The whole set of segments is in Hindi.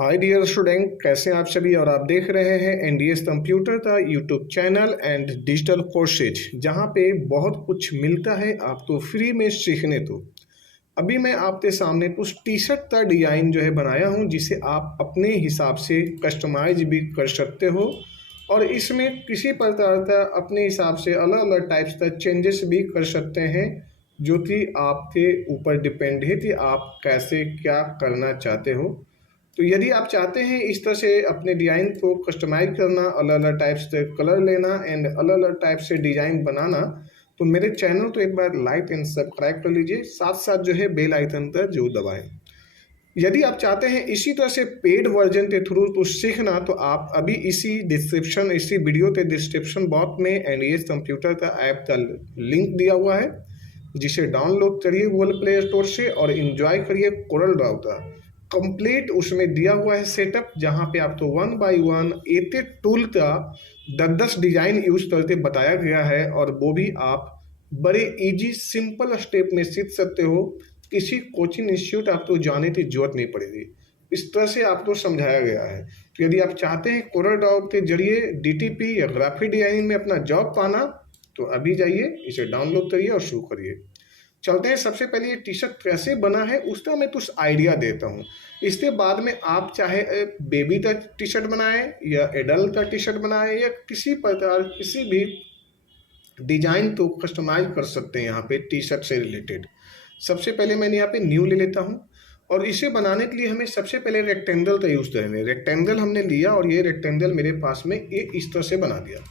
हाय डियर स्टूडेंट, कैसे हैं आप सभी। और आप देख रहे हैं एनडीएस कंप्यूटर का YouTube channel and digital courses, जहां पे बहुत कुछ मिलता है आपको फ्री में सीखने को। अभी मैं आपके सामने कुछ टी शर्ट का डिज़ाइन जो है बनाया हूं, जिसे आप अपने हिसाब से कस्टमाइज भी कर सकते हो और इसमें किसी प्रकार का अपने हिसाब से अलग अलग टाइप्स का चेंजेस भी कर सकते हैं, जो कि आपके ऊपर डिपेंड है कि आप कैसे क्या करना चाहते हो। तो यदि आप चाहते हैं इस तरह से अपने डिज़ाइन को कस्टमाइज करना, अलग अलग टाइप से कलर लेना एंड अलग अलग टाइप से डिज़ाइन बनाना, तो मेरे चैनल को एक बार लाइक एंड सब्सक्राइब कर लीजिए, साथ साथ जो है बेल आइकन पर जरूर दबाएं। यदि आप चाहते हैं इसी तरह से पेड वर्जन के थ्रू तो सीखना, तो आप अभी इसी वीडियो के डिस्क्रिप्शन बॉक्स में एनडीएस कंप्यूटर का ऐप का लिंक दिया हुआ है, जिसे डाउनलोड करिए गूगल प्ले स्टोर से और इन्जॉय करिए कोरल ड्रॉ का कंप्लीट। उसमें दिया हुआ है सेटअप, जहां पे आपको वन बाय वन एक एक टूल का 10-10 डिजाइन यूज करके बताया गया है, और वो भी आप बड़े इजी सिंपल स्टेप में सीख सकते हो। किसी कोचिंग इंस्टीट्यूट आपको जाने की जरूरत नहीं पड़ेगी, इस तरह से आपको समझाया गया है। तो यदि आप चाहते हैं कोरल ड्रॉ के जरिए डीटीपी या ग्राफिक डिजाइनिंग में अपना जॉब पाना, तो अभी जाइए, इसे डाउनलोड करिए और शुरू करिए। चलते हैं, सबसे पहले ये टी शर्ट कैसे बना है उसका मैं कुछ आइडिया देता हूँ। इसके बाद में आप चाहे बेबी का टी शर्ट बनाएं या एडल्ट का टी शर्ट बनाएं या किसी प्रकार किसी भी डिजाइन को कस्टमाइज कर सकते हैं यहाँ पे टी शर्ट से रिलेटेड। सबसे पहले मैंने यहाँ पे न्यू ले लेता हूँ, और इसे बनाने के लिए हमें सबसे पहले रेक्टेंगल का यूज़ करेंगे। रेक्टेंगल हमने लिया और ये रेक्टेंगल मेरे पास में ये इस तरह से बना दिया।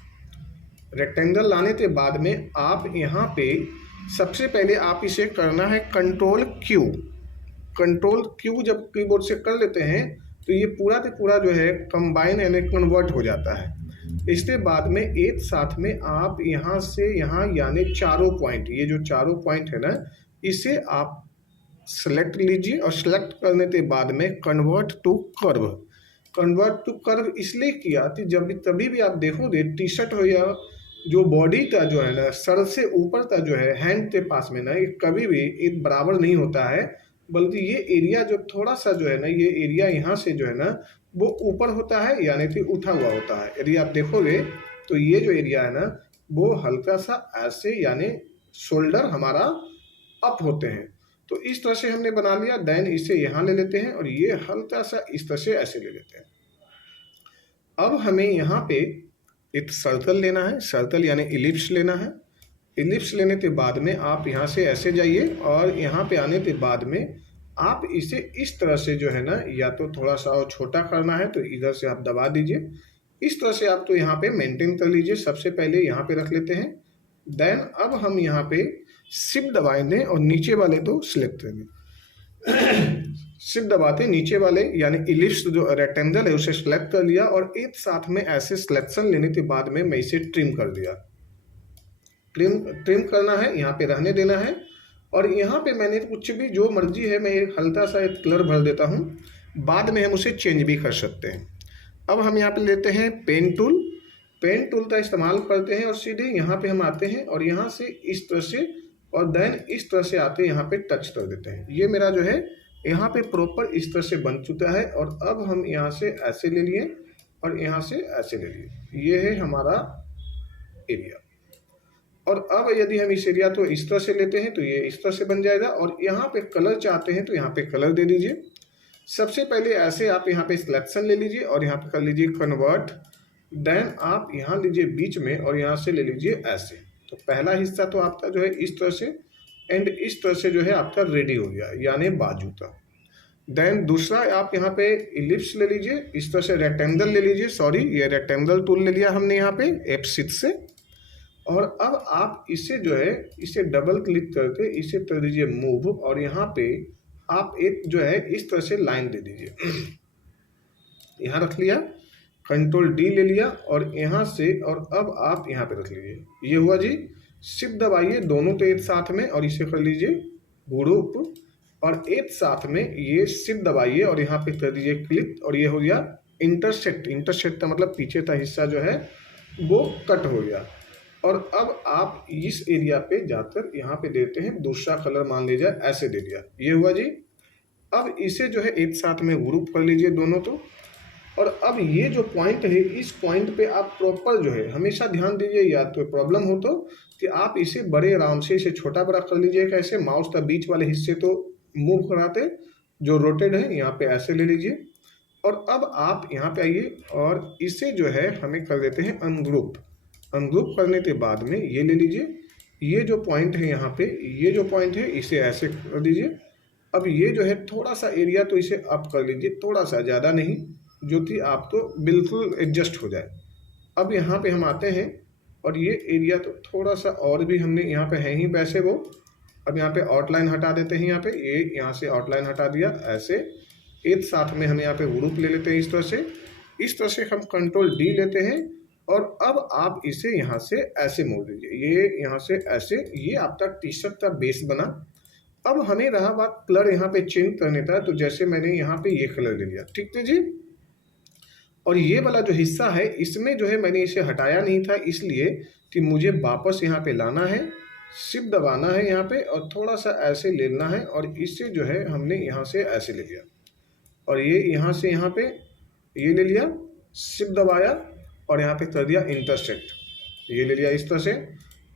रेक्टेंगल लाने के बाद में आप यहाँ पे सबसे पहले आप इसे करना है कंट्रोल क्यू। कंट्रोल क्यू जब कीबोर्ड से कर लेते हैं तो ये पूरा का पूरा जो है कंबाइन यानी कन्वर्ट हो जाता है। इसके बाद में एक साथ में आप यहाँ से यहाँ यानी चारों पॉइंट, ये जो चारों पॉइंट है ना, इसे आप सेलेक्ट लीजिए और सेलेक्ट करने के बाद में convert to curve. Convert to curve इसलिए किया कि जब भी तभी भी आप देखोगे टी शर्ट हो या जो बॉडी का जो है ना, सर से ऊपर का जो है हैंड के पास में ना, ये कभी भी एक बराबर नहीं होता है, बल्कि ये एरिया जो थोड़ा सा जो है ना, ये एरिया यहाँ से जो है ना वो ऊपर होता है, यानी कि उठा हुआ होता है। यदि आप देखोगे तो ये जो एरिया है ना वो हल्का सा ऐसे यानी शोल्डर हमारा अप होते हैं। तो इस तरह से हमने बना लिया। देन इसे यहाँ ले लेते हैं और ये हल्का सा इस तरह से ऐसे ले लेते हैं। अब हमें यहाँ पे एक सर्कल लेना है, सर्कल यानी इलिप्स लेना है। इलिप्स लेने के बाद में आप यहाँ से ऐसे जाइए और यहाँ पे आने के बाद में आप इसे इस तरह से जो है ना, या तो थोड़ा सा और छोटा करना है तो इधर से आप दबा दीजिए। इस तरह से आप तो यहाँ पे मेंटेन कर लीजिए। सबसे पहले यहाँ पे रख लेते हैं। देन अब हम यहाँ पे शिफ्ट दबाएंगे और नीचे वाले तो सिलेक्ट करेंगे। शिफ्ट दबाते नीचे वाले यानी इलिप्स जो रेक्टेंगल है उसे सेलेक्ट कर लिया, और एक साथ में ऐसे सिलेक्शन लेने के बाद में मैं इसे ट्रिम कर दिया। ट्रिम करना है, यहाँ पे रहने देना है। और यहाँ पे मैंने कुछ भी जो मर्जी है, मैं एक हल्का सा एक कलर भर देता हूँ, बाद में हम उसे चेंज भी कर सकते हैं। अब हम यहाँ पे लेते हैं पेन टूल। पेन टूल का इस्तेमाल करते हैं और सीधे यहाँ पे हम आते हैं और यहाँ से इस तरह से, और देन इस तरह से आते हैं यहाँ पे टच कर देते हैं। ये मेरा जो है यहाँ पे प्रॉपर इस तरह से बन चुका है। और अब हम यहाँ से ऐसे ले लिए और यहाँ से ऐसे ले लिए। ये है हमारा एरिया। और अब यदि हम इस एरिया तो इस तरह से लेते हैं तो ये इस तरह से बन जाएगा। और यहाँ पे कलर चाहते हैं तो यहाँ पे कलर दे दीजिए। सबसे पहले ऐसे आप यहाँ पे सिलेक्शन ले लीजिए और यहाँ पे कर लीजिए कन्वर्ट। देन आप यहाँ लीजिए बीच में और यहाँ से ले लीजिए ऐसे। तो पहला हिस्सा तो आपका जो है इस तरह से एंड इस तरह से जो है आपका रेडी हो गया, यानी बाजू का। देन दूसरा आप यहाँ पे इलिप्स ले लीजिए, इस तरह से रेक्टेंगल ले लीजिए। सॉरी, ये रेक्टेंगल टूल ले लिया हमने यहाँ पे F6 से। और अब आप इसे जो है इसे डबल क्लिक करके इसे कर दीजिए मूव, और यहाँ पे आप एक जो है इस तरह से लाइन दे दीजिए। यहाँ रख लिया, कंट्रोल D ले लिया और यहाँ से, और अब आप यहाँ पे रख लीजिए। ये हुआ जी। शिफ्ट दबाइए दोनों तो एक साथ में और इसे कर लीजिए ग्रुप, और एक साथ में ये शिफ्ट दबाइए और यहाँ पे कर दीजिए क्लिक, और ये हो गया इंटरसेक्ट। इंटरसेक्ट का मतलब पीछे का हिस्सा जो है वो कट हो गया। और अब आप इस एरिया पे जाकर यहाँ पे देते हैं दूसरा कलर, मान लीजिए ऐसे दे दिया। ये हुआ जी। अब इसे जो है एक साथ में ग्रुप कर लीजिए दोनों तो। और अब ये जो पॉइंट है, इस पॉइंट पे आप प्रॉपर जो है हमेशा ध्यान दीजिए, या तो प्रॉब्लम हो तो कि आप इसे बड़े आराम से इसे छोटा बड़ा कर लीजिए। कैसे? माउस का बीच वाले हिस्से तो मूव कराते, जो रोटेड है यहाँ पे ऐसे ले लीजिए। और अब आप यहाँ पे आइए और इसे जो है हमें कर देते हैं अनग्रुप। अनग्रुप करने के बाद में ये ले लीजिए, ये जो पॉइंट है यहाँ पे, ये जो पॉइंट है इसे ऐसे कर दीजिए। अब ये जो है थोड़ा सा एरिया तो इसे अप कर लीजिए, थोड़ा सा, ज़्यादा नहीं, जो कि आपको बिल्कुल एडजस्ट हो जाए। अब यहाँ पे हम आते हैं और ये एरिया तो थोड़ा सा और भी हमने यहाँ पे है ही वैसे वो। अब यहाँ पे आउटलाइन हटा देते हैं, यहाँ पे ये यहाँ से आउटलाइन हटा दिया ऐसे। एक साथ में हम यहाँ पे ग्रुप ले लेते हैं इस तरह से। इस तरह से हम कंट्रोल डी लेते हैं और अब आप इसे यहाँ से ऐसे मोड़ दीजिए, ये यहाँ से ऐसे। ये आपका टी शर्ट का बेस बना। अब हमें रहा बात कलर यहाँ पे चेंज करने का, तो जैसे मैंने यहाँ पे ये कलर ले लिया, ठीक है जी। और ये वाला जो हिस्सा है इसमें जो है मैंने इसे हटाया नहीं था, इसलिए कि मुझे वापस यहाँ पे लाना है, शिफ्ट दबाना है यहाँ पे और थोड़ा सा ऐसे लेना है। और इससे जो है हमने यहाँ से ऐसे ले लिया और ये यहाँ से यहाँ पे ये ले लिया, शिफ्ट दबाया और यहाँ पे कर दिया इंटरसेक्ट, ये ले लिया इस तरह से।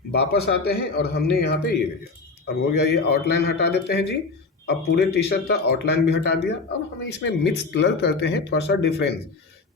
वापस आते हैं और हमने यहाँ पे ये ले लिया। अब हो गया, ये आउटलाइन हटा देते हैं जी। अब पूरे टी शर्ट का आउटलाइन भी हटा दिया। अब हमें इसमें मिक्स कलर करते हैं, थोड़ा सा डिफरेंस।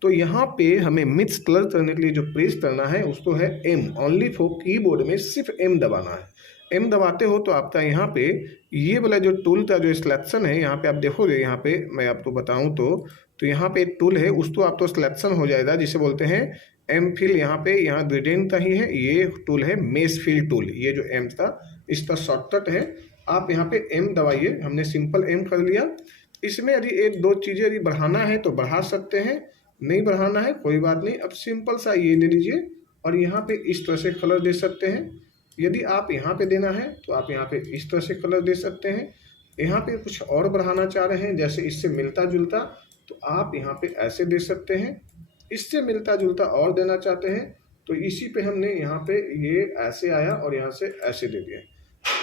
तो यहाँ पे हमें मिक्स कलर करने के लिए जो प्रेस करना है उसको है एम, ओनली फॉर कीबोर्ड में सिर्फ एम दबाना है। एम दबाते हो तो आपका यहाँ पे ये वाला जो टूल का जो सिलेक्शन है, यहाँ पे आप देखोगे, यहाँ पे मैं आपको बताऊँ तो यहाँ पे एक टूल है, उसको आप तो सिलेक्शन हो जाएगा, जिसे बोलते हैं एम फिल। यहाँ पे यहाँ ग्रेडियंट का ही है, ये टूल है मेश फिल टूल। ये जो एम था इसका शॉर्टकट है, आप यहाँ पे एम दबाइए। हमने सिंपल एम कर लिया। इसमें यदि एक दो चीज़ें यदि बढ़ाना है तो बढ़ा सकते हैं, नहीं बढ़ाना है कोई बात नहीं। अब सिंपल सा ये ले लीजिए और यहाँ पे इस तरह से कलर दे सकते हैं। यदि आप यहाँ पे देना है तो आप यहाँ पे इस तरह से कलर दे सकते हैं। यहाँ पे कुछ और बढ़ाना चाह रहे हैं, जैसे इससे मिलता जुलता, तो आप यहाँ पे ऐसे दे सकते हैं। इससे मिलता जुलता और देना चाहते हैं तो इसी पे हमने यहाँ पे ये ऐसे आया और यहाँ से ऐसे दे दिया।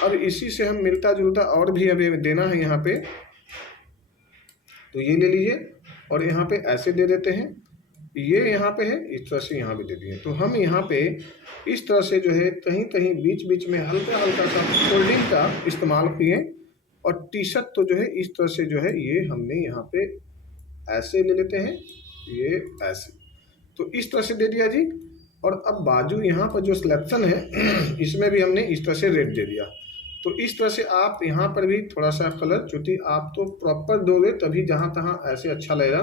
अब इसी से हम मिलता जुलता और भी अभी देना है यहाँ पे, तो ये ले लीजिए और यहाँ पे ऐसे दे देते हैं। ये यहाँ पे है, इस तरह से यहाँ भी दे दिए। तो हम यहाँ पे इस तरह से जो है कहीं कहीं बीच बीच में हल्का हल्का सा फोल्डिंग का इस्तेमाल किए। और टी शर्ट तो जो है इस तरह से जो है ये हमने यहाँ पे ऐसे ले लेते हैं, ये ऐसे, तो इस तरह से दे दिया जी। और अब बाजू यहाँ पर जो सिलेक्शन है इसमें भी हमने इस तरह से रेड दे दिया। तो इस तरह से आप यहाँ पर भी थोड़ा सा कलर, चूँकि आप तो प्रॉपर दोगे तभी जहाँ तहाँ ऐसे अच्छा लगेगा,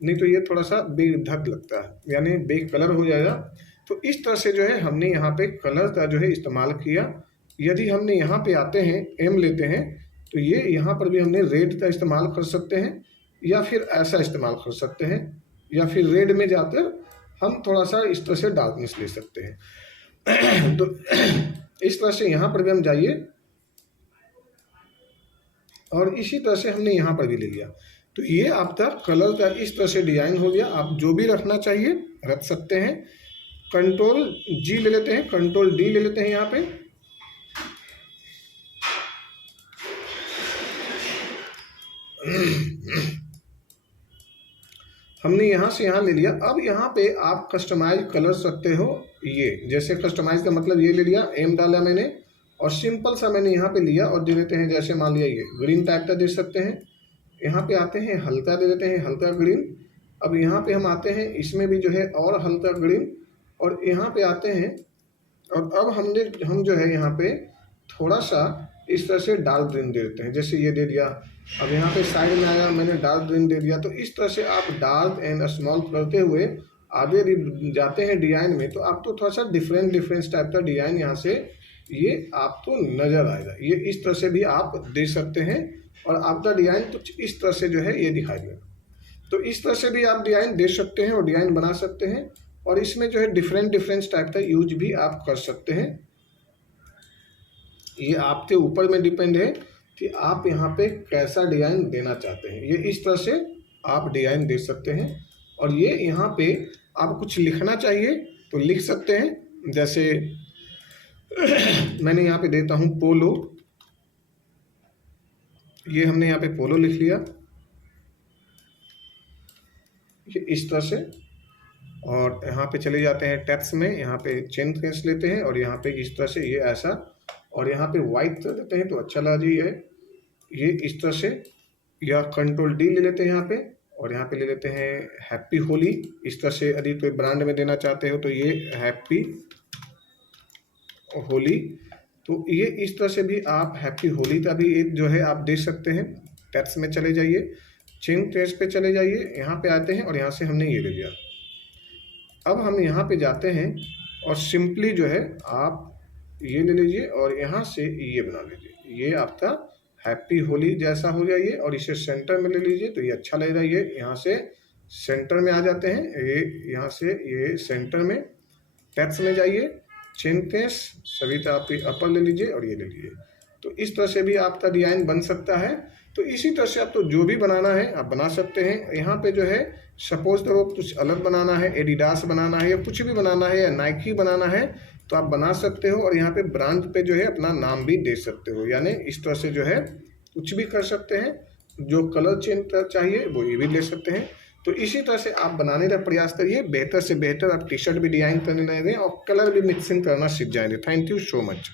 नहीं तो ये थोड़ा सा बेधक लगता है, यानी बे कलर हो जाएगा। तो इस तरह से जो है हमने यहाँ पे कलर का जो है इस्तेमाल किया। यदि हमने यहाँ पे आते हैं, एम लेते हैं, तो ये यहाँ पर भी हमने रेड का इस्तेमाल कर सकते हैं या फिर ऐसा इस्तेमाल कर सकते हैं, या फिर रेड में जाकर हम थोड़ा सा इस तरह से डार्कनेस ले सकते हैं। तो इस तरह से यहाँ पर भी हम जाइए और इसी तरह से हमने यहाँ पर भी ले लिया। तो ये आपका कलर का इस तरह से डिजाइन हो गया। आप जो भी रखना चाहिए रख सकते हैं। कंट्रोल जी ले लेते हैं, कंट्रोल डी ले लेते हैं यहाँ पे। हमने यहाँ से यहाँ ले लिया। अब यहाँ पे आप कस्टमाइज कलर सकते हो, ये जैसे कस्टमाइज का मतलब ये ले लिया, एम डाला मैंने और सिंपल सा मैंने यहाँ पे लिया और दे देते हैं, जैसे मान लिया ये ग्रीन टाइप का दे सकते हैं। यहाँ पे आते हैं हल्का दे देते हैं, हल्का ग्रीन। अब यहाँ पे हम आते हैं, इसमें भी जो है और हल्का ग्रीन, और यहाँ पे आते हैं और अब हम जो है यहाँ पे थोड़ा सा इस तरह से डार्क ग्रीन दे देते हैं, जैसे ये दे दिया। अब यहाँ पे साइड में आया, मैंने डार्क ग्रीन दे दिया। तो इस तरह से आप डार्क एंड स्मॉल करते हुए आगे जाते हैं डिजाइन में, तो आपको थोड़ा सा डिफरेंट टाइप का डिजाइन यहाँ से ये आपको नज़र आएगा। ये इस तरह से भी आप दे सकते हैं और आपका डिजाइन कुछ इस तरह से जो है ये दिखाई देगा। तो इस तरह से भी आप डिजाइन दे सकते हैं और डिजाइन बना सकते हैं। और इसमें जो है डिफरेंट टाइप का यूज भी आप कर सकते हैं। ये आपके ऊपर में डिपेंड है कि आप यहाँ पे कैसा डिजाइन देना चाहते हैं। ये इस तरह से आप डिजाइन दे सकते हैं। और ये यहाँ पे आप कुछ लिखना चाहिए तो लिख सकते हैं, जैसे मैंने यहाँ पे देता हूँ पोलो, ये हमने यहाँ पे पोलो लिख लिया, ये इस तरह से। और यहाँ पे चले जाते हैं टैब्स में, यहाँ पे चेन केस लेते हैं और यहाँ पे इस तरह से ये ऐसा, और यहाँ पे वाइट कर देते हैं तो अच्छा लग रही है ये इस तरह से, या कंट्रोल डी ले लेते हैं यहाँ पे, और यहाँ पे ले लेते हैं हैप्पी होली इस तरह से। यदि कोई ब्रांड में देना चाहते हो तो ये हैप्पी होली, तो ये इस तरह से भी आप हैप्पी होली का भी एक जो है आप दे सकते हैं। टैब्स में चले जाइए, चेन केस पे चले जाइए, यहाँ पे आते हैं और यहाँ से हमने ये ले लिया। अब हम यहाँ पे जाते हैं और सिंपली जो है आप ये ले लीजिए और यहाँ से ये बना लीजिए, ये आपका हैप्पी होली जैसा हो जाइए, और इसे सेंटर में ले लीजिए तो ये अच्छा लगेगा। ये यहाँ से सेंटर में आ जाते हैं, ये यहाँ से ये सेंटर में। टैब्स में जाइए, चेन केस सभी तरह आप अपर ले लीजिए और ये ले लीजिए। तो इस तरह से भी आपका डिजाइन बन सकता है। तो इसी तरह से आपको जो भी बनाना है आप बना सकते हैं। यहाँ पे जो है सपोज करो कुछ अलग बनाना है, एडिडास बनाना है या कुछ भी बनाना है या नाइकी बनाना है तो आप बना सकते हो, और यहाँ पे ब्रांड पे जो है अपना नाम भी दे सकते हो, यानी इस तरह से जो है कुछ भी कर सकते हैं। जो कलर चेंज चाहिए वो ये भी ले सकते हैं। तो इसी तरह से आप बनाने का प्रयास करिए, बेहतर से बेहतर आप टी शर्ट भी डिजाइन करने लगेंगे और कलर भी मिक्सिंग करना सीख जाएंगे। Thank you so much.